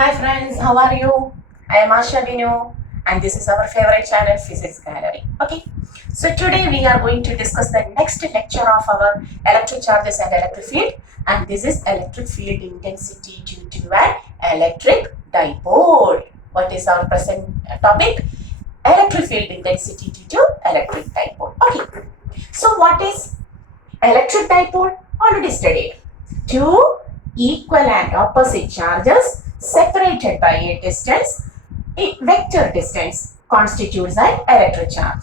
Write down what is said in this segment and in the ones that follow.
Hi friends, how are you? I am Asha Binu and this is our favorite channel Physics Gallery. Okay, so today we are going to discuss the next lecture of our electric charges and electric field, and this is electric field intensity due to an electric dipole. What is our present topic? Electric field intensity due to electric dipole. Okay, so what is electric dipole? Already studied. Two equal and opposite charges separated by a distance, a vector distance, constitutes an electric charge.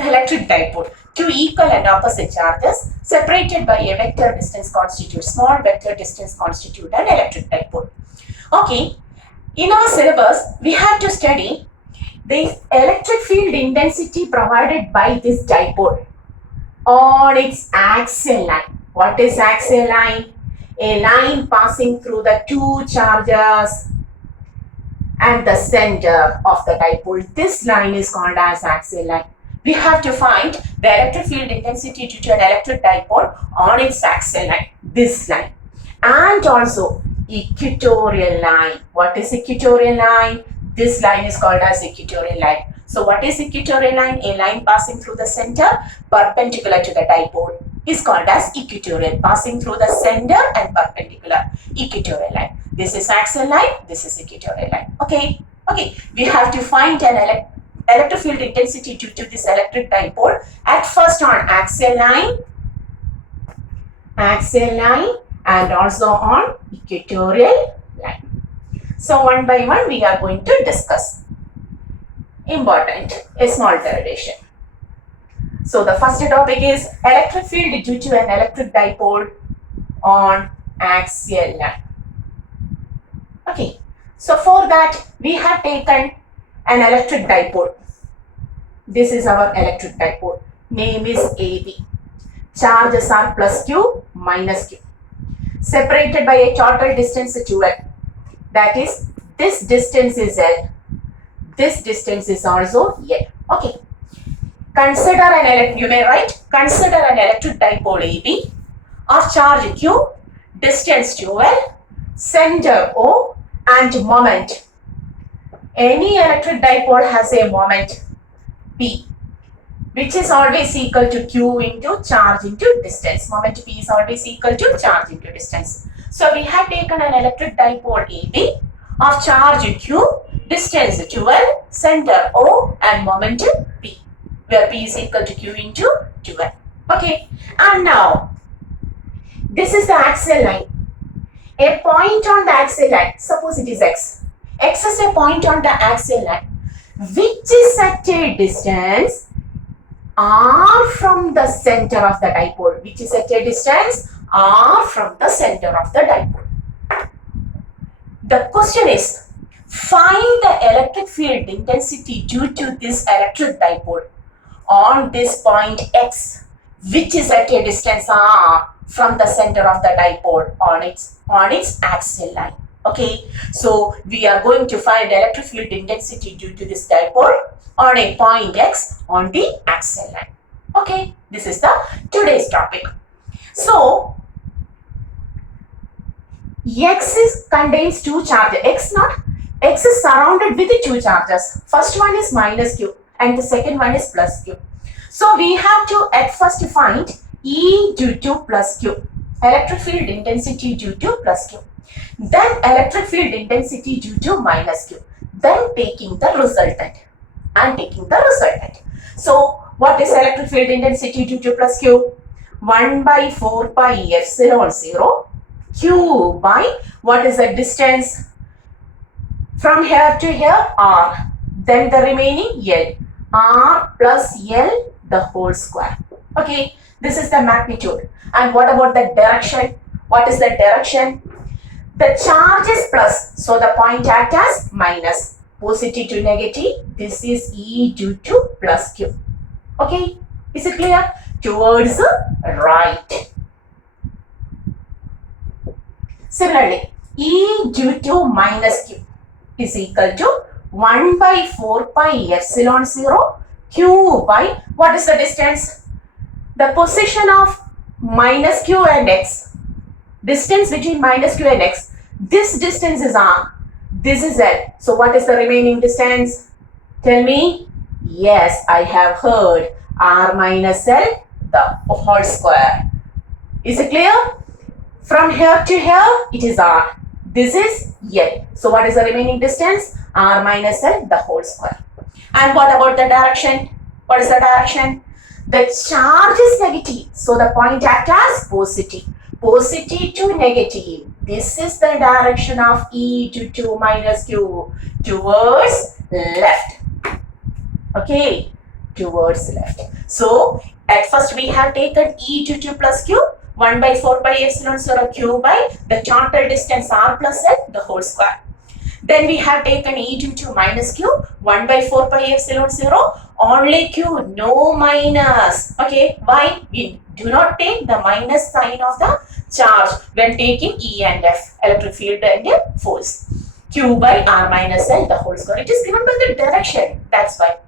Electric dipole. Two equal and opposite charges separated by a vector distance constitutes small vector distance constitute an electric dipole. Okay, in our syllabus we have to study the electric field intensity provided by this dipole on its axial line. What is axial line? A line passing through the two charges and the center of the dipole. This line is called as axial line. We have to find the electric field intensity due to an electric dipole on its axial line, this line, and also equatorial line. What is equatorial line? This line is called as equatorial line. So what is equatorial line? A line passing through the center perpendicular to the dipole is called as equatorial, passing through the center and perpendicular, equatorial line. This is axial line, this is equatorial line. Okay, we have to find an electric field intensity due to this electric dipole at first on axial line and also on equatorial line. So one by one we are going to discuss. Important, a small derivation. So the first topic is electric field due to an electric dipole on axial line. Okay, so for that we have taken an electric dipole. This is our electric dipole. Name is AB. Charges are plus Q, minus Q. Separated by a total distance to L. That is, this distance is L. This distance is also L. Okay. Consider an electric dipole AB of charge Q, distance to L, center O, and moment. Any electric dipole has a moment P, which is always equal to Q into charge into distance. Moment P is always equal to charge into distance. So we have taken an electric dipole AB of charge Q, distance to L, center O, and moment P, where P is equal to Q into 2L. Okay, and now this is the axial line. A point on the axial line, suppose it is X. X is a point on the axial line, which is at a distance R from the center of the dipole. Which is at a distance R from the center of the dipole. The question is, find the electric field intensity due to this electric dipole on this point X, which is at a distance R from the center of the dipole on its axial line. Okay, so we are going to find electric field intensity due to this dipole on a point X on the axial line. Okay, this is the today's topic. So X contains two charges. X is surrounded with two charges. First one is minus Q and the second one is plus Q. So we have to at first find E due to plus Q, electric field intensity due to plus Q, then electric field intensity due to minus Q, then taking the resultant and taking the resultant. So what is electric field intensity due to plus Q? 1 by 4 pi epsilon 0 Q by, what is the distance from here to here? R. Then the remaining L. R plus L the whole square. Okay, this is the magnitude. And what about the direction? What is the direction? The charge is plus, so the point act as minus. Positive to negative, this is E due to plus Q. Okay, is it clear? Towards the right. Similarly, E due to minus Q is equal to 1 by 4 pi epsilon 0 Q by, what is the distance? The position of minus Q and X. Distance between minus Q and X. This distance is R. This is L. So what is the remaining distance? Tell me. Yes, I have heard. R minus L, the whole square. Is it clear? From here to here, it is R. This is L. So what is the remaining distance? R minus L, the whole square. And what about the direction? What is the direction? The charge is negative. So the point act as positive. Positive to negative. This is the direction of E to 2 minus Q. Towards left. Okay. Towards left. So at first we have taken E to 2 plus Q. 1 by 4 pi epsilon 0 Q by the total distance R plus L, the whole square. Then we have taken E to 2 minus Q, 1 by 4 pi epsilon 0, only Q, no minus. Okay, why? We do not take the minus sign of the charge when taking E and F, electric field and force. Q by R minus L, the whole square. It is given by the direction, that's why.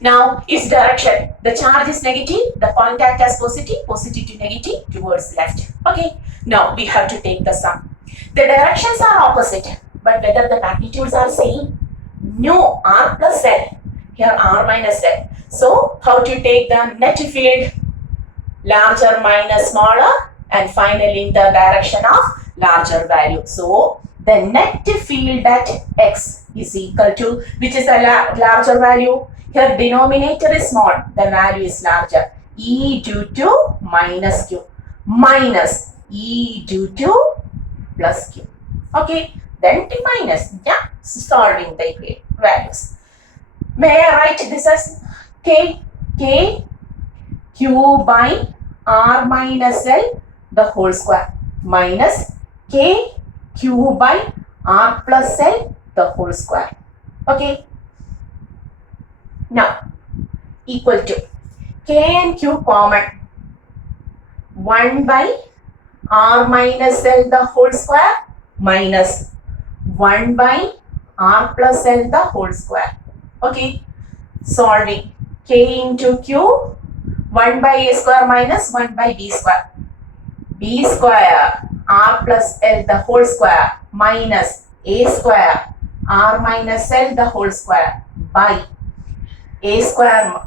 Now, its direction, the charge is negative, the point act as positive, positive to negative towards left. Okay, now we have to take the sum. The directions are opposite, but whether the magnitudes are same? No, R plus L, here R minus L. So, how to take the net field? Larger minus smaller, and finally in the direction of larger value. So, the net field at X is equal to, which is the larger value? Here denominator is small, the value is larger. E due to minus Q minus E due to plus Q. Okay, then T minus, yeah, solving the values. May I write this as K Q by R minus L, the whole square, minus K Q by R plus L, the whole square. Okay. Now, equal to K and Q common, 1 by R minus L the whole square minus 1 by R plus L the whole square. Okay, solving K into Q, 1 by A square minus 1 by B square. B square R plus L the whole square minus A square R minus L the whole square by A square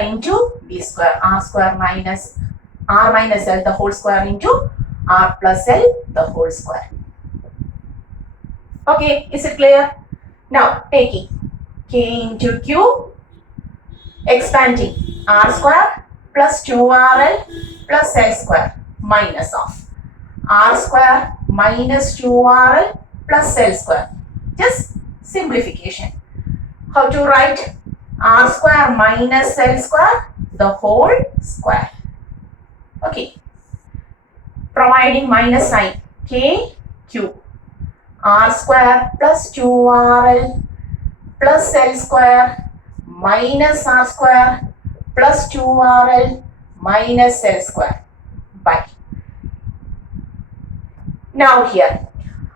into B square, R square minus R minus L the whole square into R plus L the whole square. Okay, is it clear? Now taking K into Q, expanding R square plus 2RL plus L square minus of R square minus 2RL plus L square. Just simplification. How to write? R square minus L square, the whole square. Okay. Providing minus sign. K, Q. R square plus 2RL plus L square minus R square plus 2RL minus L square by. Now here,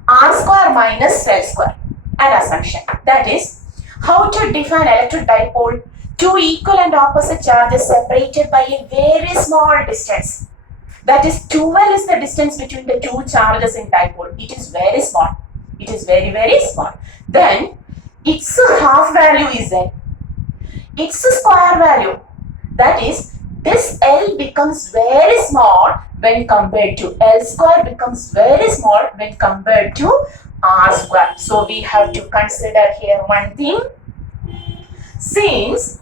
R square minus L square, an assumption. That is, how to define electric dipole? Two equal and opposite charges separated by a very small distance. That is, 2L is the distance between the two charges in dipole. It is very small. It is very, very small. Then, its half value is L. Its square value. That is, this L becomes very small when compared to L square becomes very small when compared to R square. So we have to consider here one thing. Since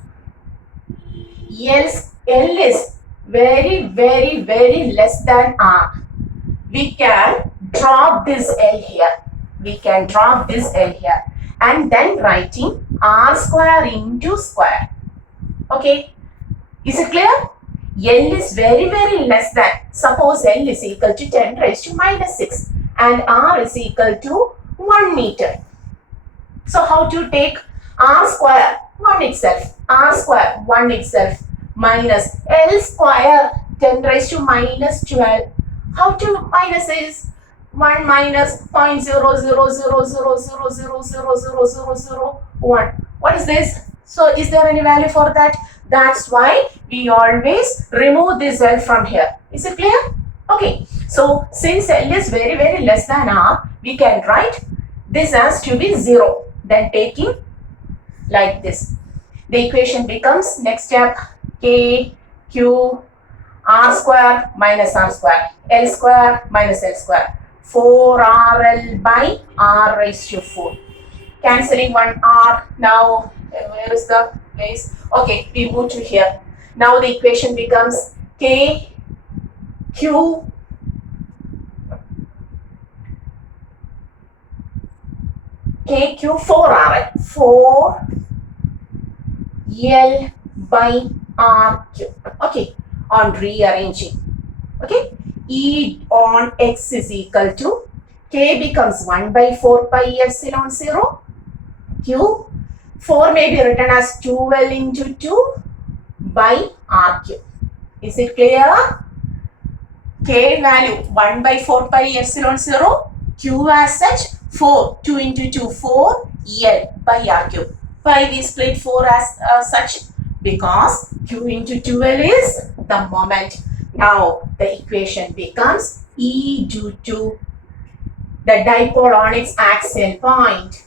L is very, very, very less than R, we can drop this L here. We can drop this L here and then writing R square into square. Okay, is it clear? L is very, very less than, suppose L is equal to 10 raised to minus 6 and R is equal to 1 meter. So how to take R square 1 itself, R square 1 itself minus L square 10 raised to minus 12. How to minus is 1 minus 0.000000000001. What is this? So is there any value for that? That's why we always remove this L from here. Is it clear? Okay, so since L is very, very less than R, we can write this as to be 0. Then taking like this. The equation becomes, next step, K, Q, R square minus R square, L square minus L square, 4RL by R raised to 4. Cancelling one R. Now, where is the place? Okay, we move to here. Now the equation becomes K, Q, KQ 4R, 4 L by RQ. Okay, on rearranging. Okay, E on X is equal to K becomes 1 by 4 pi epsilon 0. Q 4 may be written as 2L into 2 by RQ. Is it clear? K value 1 by 4 pi epsilon 0. Q as such 4. 2 into 2 4 L by RQ. Why we split 4 as such? Because Q into 2L is the moment. Now the equation becomes E due to the dipole on its axial point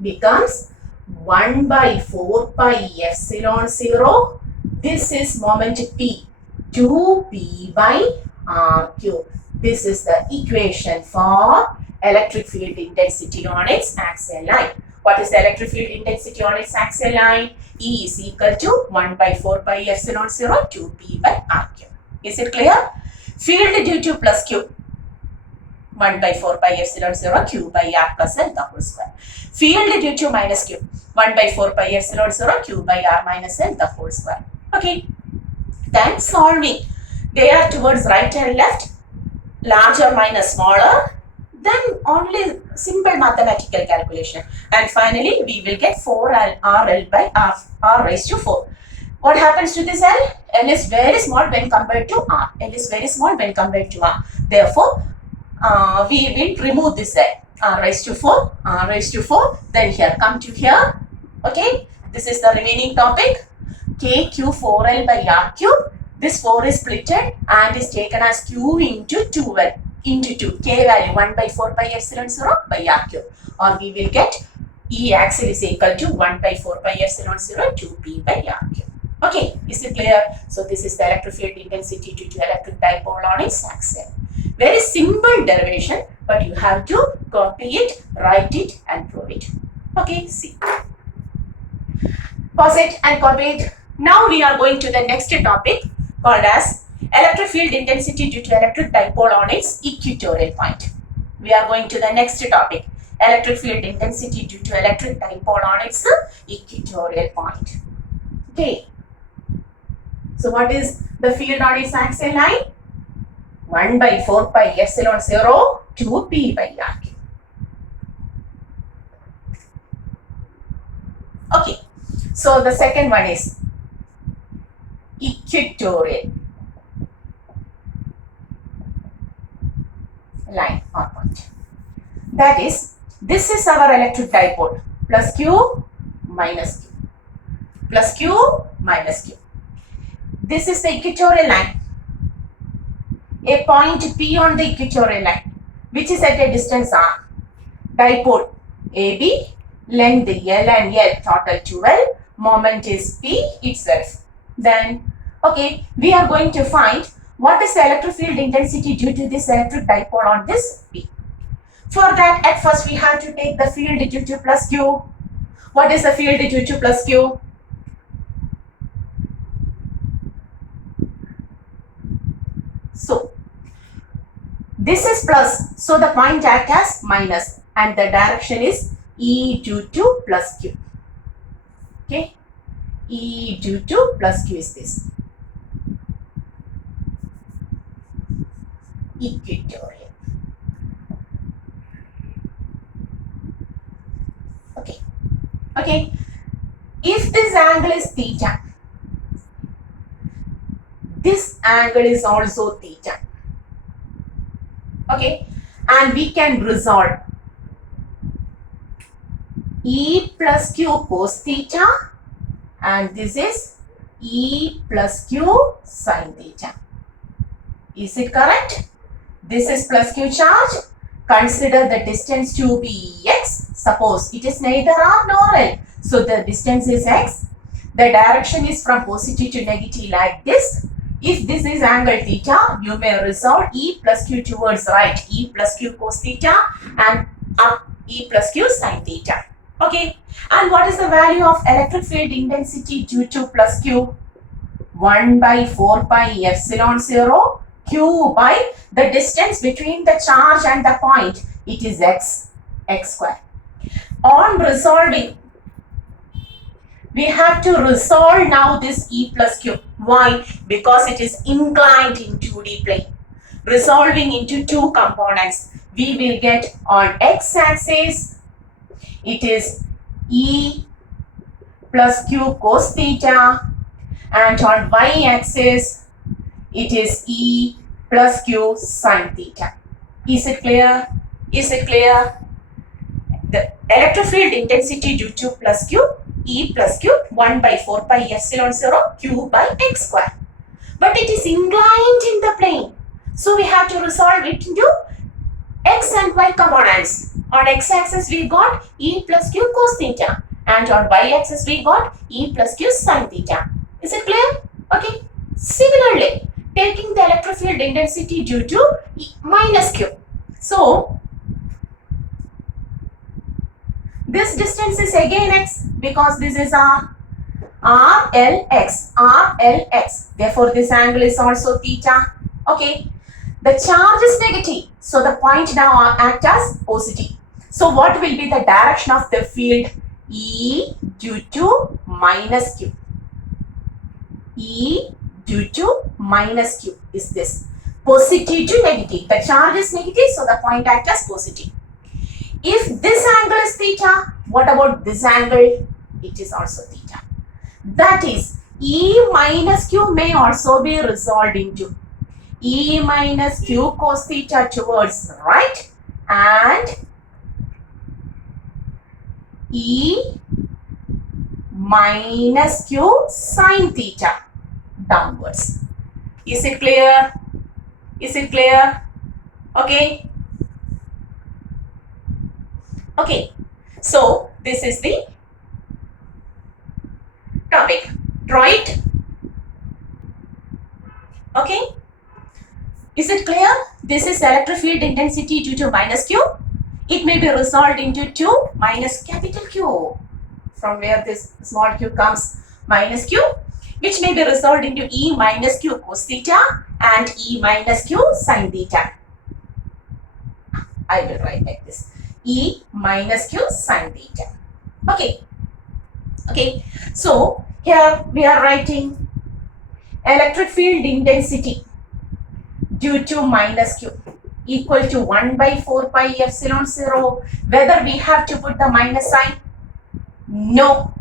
becomes 1 by 4 pi epsilon 0. This is moment P. 2P by RQ. This is the equation for electric field intensity on its axial line. What is the electric field intensity on its axial line? E is equal to 1 by 4 pi epsilon 0 2P by RQ. Is it clear? Field due to plus Q. 1 by 4 pi epsilon 0 Q by R plus L the whole square. Field due to minus Q. 1 by 4 pi epsilon 0 Q by R minus L the whole square. Okay. Then solving. They are towards right and left. Larger minus smaller. Then only simple mathematical calculation. And finally, we will get 4RL by R raised to 4. What happens to this L? L is very small when compared to R. L is very small when compared to R. Therefore, we will remove this L. R raised to 4. R raised to 4. Then here, come to here. Okay. This is the remaining topic. K Q 4L by R cube. This 4 is splitted and is taken as Q into 2L into 2. K value 1 by 4 pi epsilon 0 by R cube. Or we will get E axial is equal to 1 by 4 pi epsilon 0 2P by R cube. Okay, is it clear? So this is the electric field intensity due to electric dipole on its axial. Very simple derivation, but you have to copy it, write it and prove it. Okay, see. Pause it and copy it. Now we are going to the next topic called as electric field intensity due to electric dipole on its equatorial point. We are going to the next topic, electric field intensity due to electric dipole on its equatorial point. Okay. So what is the field on its axial line? 1 by 4 pi epsilon 0 2P by R cube. Okay. So the second one is equatorial line or point. That is, this is our electric dipole, plus Q minus Q, plus Q minus Q. This is the equatorial line, a point P on the equatorial line, which is at a distance R. Dipole AB, length L and L, total 2L, moment is P itself. Then, okay, we are going to find what is the electric field intensity due to this electric dipole on this P. For that, at first we have to take the field due to plus Q. What is the field due to plus Q? So, this is plus, so the point act as minus and the direction is E due to plus Q. Okay, E due to plus Q is this. Equatorial. Okay. Okay. If this angle is theta, this angle is also theta. Okay. And we can resolve E plus Q cos theta and this is E plus Q sin theta. Is it correct? This is plus q charge. Consider the distance to be x. Suppose it is neither r nor l. So the distance is x. The direction is from positive to negative like this. If this is angle theta, you may resolve E plus Q towards right, E plus Q cos theta, and up E plus Q sin theta. Okay. And what is the value of electric field intensity due to plus Q? 1 by 4 pi epsilon 0 Q by the distance between the charge and the point. It is x square. On resolving, we have to resolve now this E plus Q. Why? Because it is inclined in 2D plane. Resolving into two components, we will get on x-axis, it is E plus Q cos theta, and on y-axis, it is E plus Q sin theta. Is it clear? Is it clear? The electric field intensity due to plus Q, E plus Q, 1 by 4 pi epsilon 0 Q by x square. But it is inclined in the plane. So we have to resolve it into x and y components. On x-axis we got E plus Q cos theta, and on y-axis we got E plus Q sin theta. Is it clear? Okay. Similarly, taking the electric field intensity due to E minus Q. So this distance is again x because this is R L x. Therefore, this angle is also theta. Okay. The charge is negative. So the point now acts as positive. So what will be the direction of the field? E due to minus Q. E due to minus Q is this. Positive to negative. The charge is negative, so the point acts as positive. If this angle is theta, what about this angle? It is also theta. That is, E minus Q may also be resolved into E minus Q cos theta towards right and E minus Q sin theta downwards. Is it clear? Is it clear? Okay. Okay. So this is the topic. Draw it. Okay. Is it clear? This is electric field intensity due to minus Q. It may be resolved into 2 minus capital Q. From where this small q comes, minus Q, which may be resolved into E minus Q cos theta and E minus Q sin theta. I will write like this. E minus Q sin theta. Okay. Okay. So here we are writing electric field intensity due to minus Q equal to 1 by 4 pi epsilon 0. Whether we have to put the minus sign? No.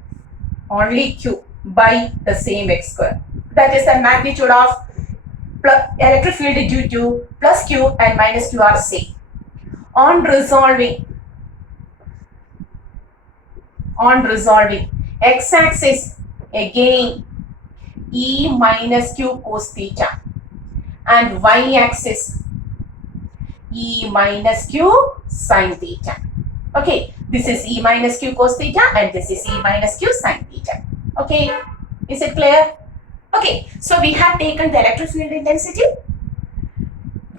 Only Q by the same x square. That is the magnitude of electric field due to plus Q and minus Q are same. On resolving, x-axis again E minus Q cos theta and y-axis E minus Q sin theta. Okay, this is E minus Q cos theta and this is E minus Q sin theta. Okay, is it clear? Okay, so we have taken the electric field intensity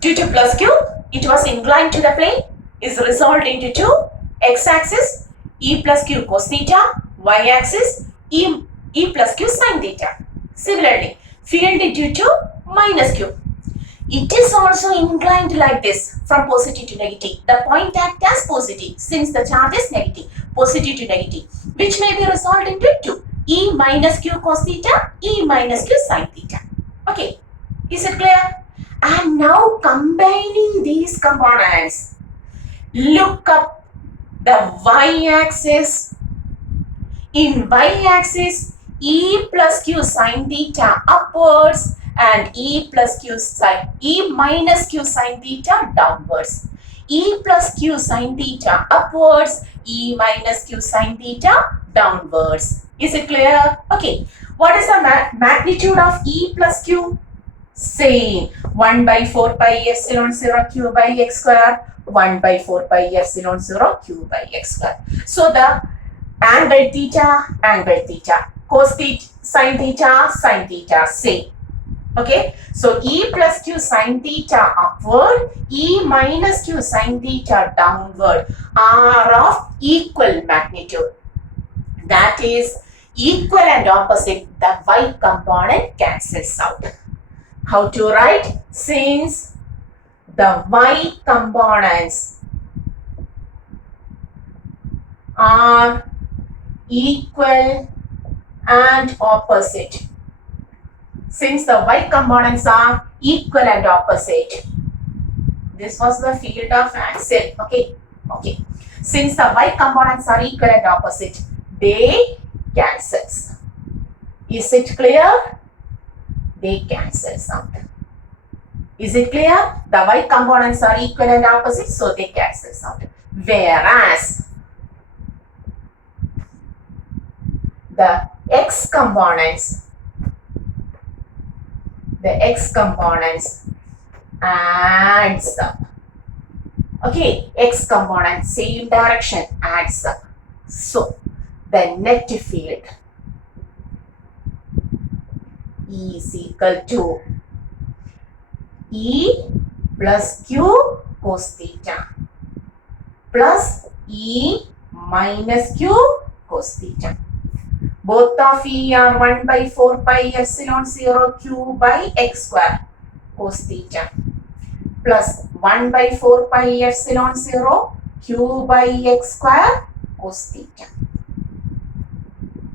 due to plus Q. It was inclined to the plane, is resolved into 2, x-axis E plus Q cos theta, y-axis E plus Q sin theta. Similarly, field due to minus Q. It is also inclined like this from positive to negative. The point acts as positive since the charge is negative, positive to negative, which may be resolved into 2. E minus Q cos theta, E minus Q sin theta. Okay, is it clear? And now combining these components, look up the y-axis. In y-axis, E plus Q sin theta upwards and E minus Q sin theta downwards. E plus Q sin theta upwards, E minus Q sin theta downwards. Is it clear? Okay. What is the magnitude of E plus Q? Same. 1 by 4 pi epsilon 0 q by x square. 1 by 4 pi epsilon 0 q by x square. So the angle theta, cos theta, sin theta, same. Okay, so E plus Q sin theta upward, E minus Q sin theta downward are of equal magnitude. That is equal and opposite, the y component cancels out. How to write? Since the y components are equal and opposite. Since the y components are equal and opposite, this was the field of axle. Okay. Since the y components are equal and opposite, they cancels. Is it clear? They cancels out. Is it clear? The y components are equal and opposite, so they cancels out. Whereas the x components adds up. Okay, x component same direction adds up. So the net field is equal to E plus Q cos theta plus E minus Q cos theta. Both of E are 1 by 4 pi epsilon 0 q by x square cos theta plus 1 by 4 pi epsilon 0 q by x square cos theta.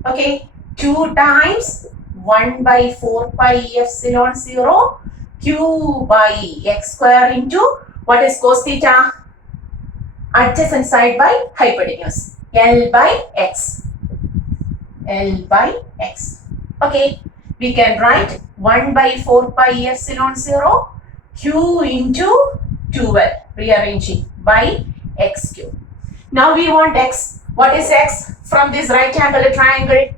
Okay, 2 times 1 by 4 pi epsilon 0 q by x square into what is cos theta? Adjacent side by hypotenuse, L by x. Okay, we can write 1 by 4 pi epsilon 0 q into 12, rearranging by x cube. Now we want x. What is x? From this right angle triangle,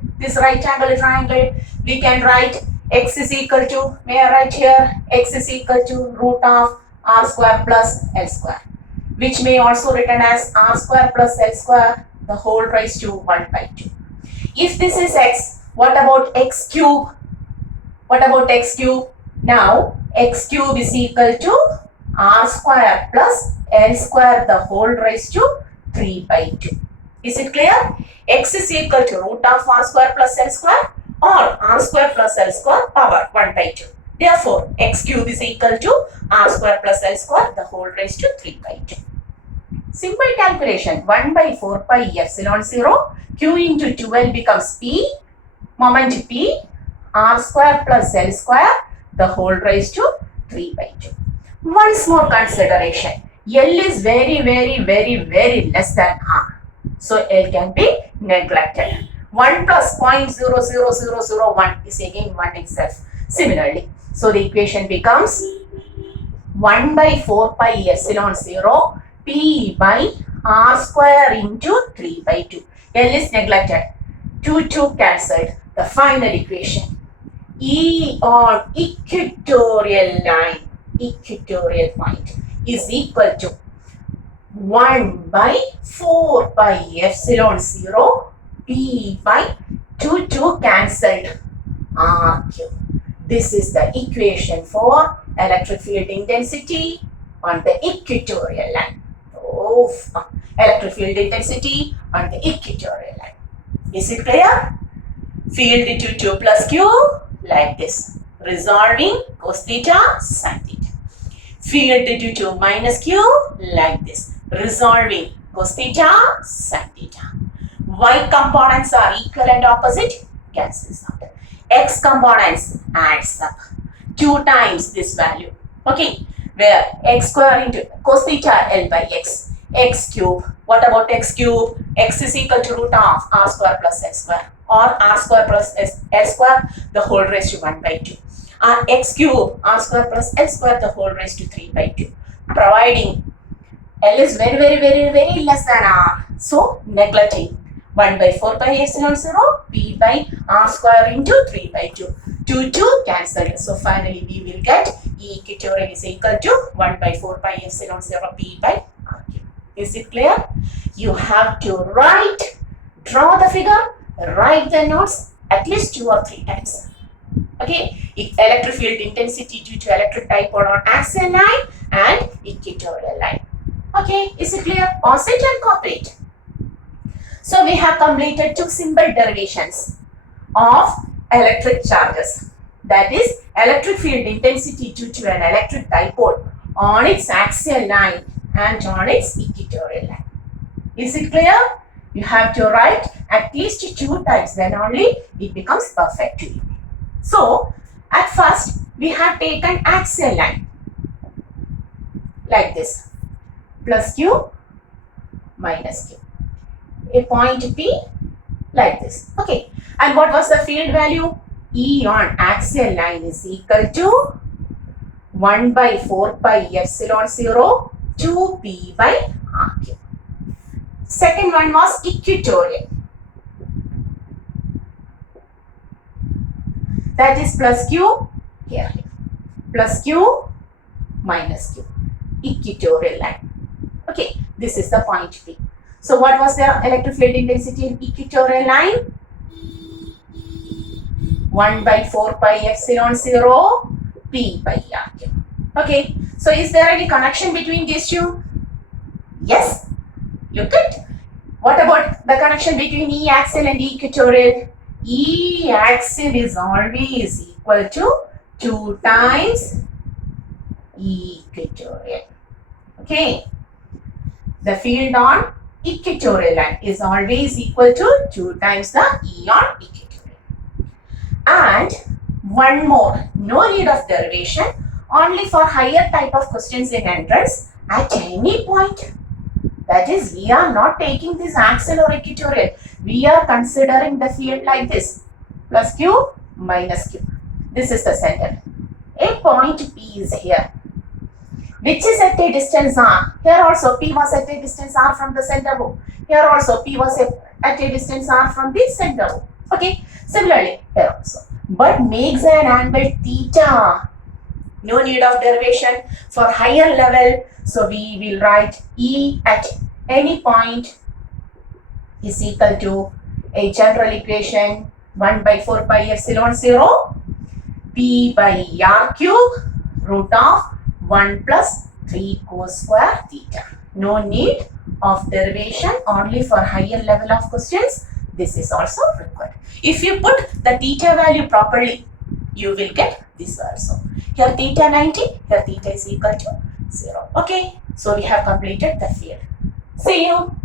we can write x is equal to, may I write here, x is equal to root of r square plus l square, which may also written as r square plus l square the whole raised to 1 by 2. If this is x, what about x cube? Now, x cube is equal to r square plus l square the whole raised to 3 by 2. Is it clear? X is equal to root of r square plus l square or r square plus l square power 1 by 2. Therefore, x cube is equal to r square plus l square the whole raised to 3 by 2. Simple calculation, 1 by 4 pi epsilon 0 q into 12 becomes p, moment p, r square plus l square the whole raised to 3 by 2. Once more consideration, L is very less than r. So L can be neglected. 1 plus 0.00001 is again 1 itself. Similarly, so the equation becomes 1 by 4 pi epsilon 0 p by r square into 3 by 2. L is neglected. 2 cancelled. The final equation. E on equatorial point is equal to 1 by 4 pi epsilon 0 p by 2 cancelled r cube. This is the equation for electric field intensity on the equatorial line. Electric field intensity on the equatorial line. Is it clear? Field into 2 plus q like this, resolving cos theta sin theta. Field into 2 minus q like this, resolving cos theta sin theta. Y components are equal and opposite, cancels out. X components adds up 2 times this value. Okay, where x square into cos theta L by x cube. What about x cube? X is equal to root of r square plus l square or r square plus l square the whole raised to 1 by 2. X cube r square plus l square the whole raised to 3 by 2. Providing L is very less than r. So neglecting 1 by 4 pi epsilon 0 p by r square into 3 by 2. 2 cancelled. So finally we will get E equatorial is equal to 1 by 4 pi epsilon 0 P by RQ. Is it clear? You have to draw the figure, write the notes at least 2 or 3 times. Okay, electric field intensity due to electric dipole on axial line and equatorial line. Okay, is it clear? Pause it and copy it. So we have completed 2 simple derivations of electric charges. That is electric field intensity due to an electric dipole on its axial line and on its equatorial line. Is it clear? You have to write at least 2 times, then only it becomes perfect to you. So, at first, we have taken axial line like this, plus Q, minus Q. A point P like this. Okay, and what was the field value? E on axial line is equal to 1 by 4 pi epsilon 0 2P by RQ. Second one was equatorial. That is plus Q here, plus Q minus Q, equatorial line. Okay, this is the point P. So what was the electric field intensity in equatorial line? 1 by 4 pi epsilon 0 P by RQ. Okay, so is there any connection between these two? Yes, look at. What about the connection between E axial and equatorial? E axial is always equal to 2 times equatorial. Okay, the field on equatorial line is always equal to 2 times the E on equatorial. And one more, no need of derivation, only for higher type of questions in entrance at any point. That is, we are not taking this axial or equatorial. We are considering the field like this, plus Q minus Q. This is the center. A point P is here, which is at a distance R. Here also P was at a distance R from the center O. Here also P was at a distance R from the center O. Okay, similarly here also. But makes an angle theta. No need of derivation for higher level. So we will write E at any point is equal to a general equation 1 by 4 pi epsilon 0 P by R cube root of 1 plus 3 cos square theta. No need of derivation, only for higher level of questions. This is also required. If you put the theta value properly, you will get this also. Here theta 90, here theta is equal to 0. Okay, so we have completed the field. See you.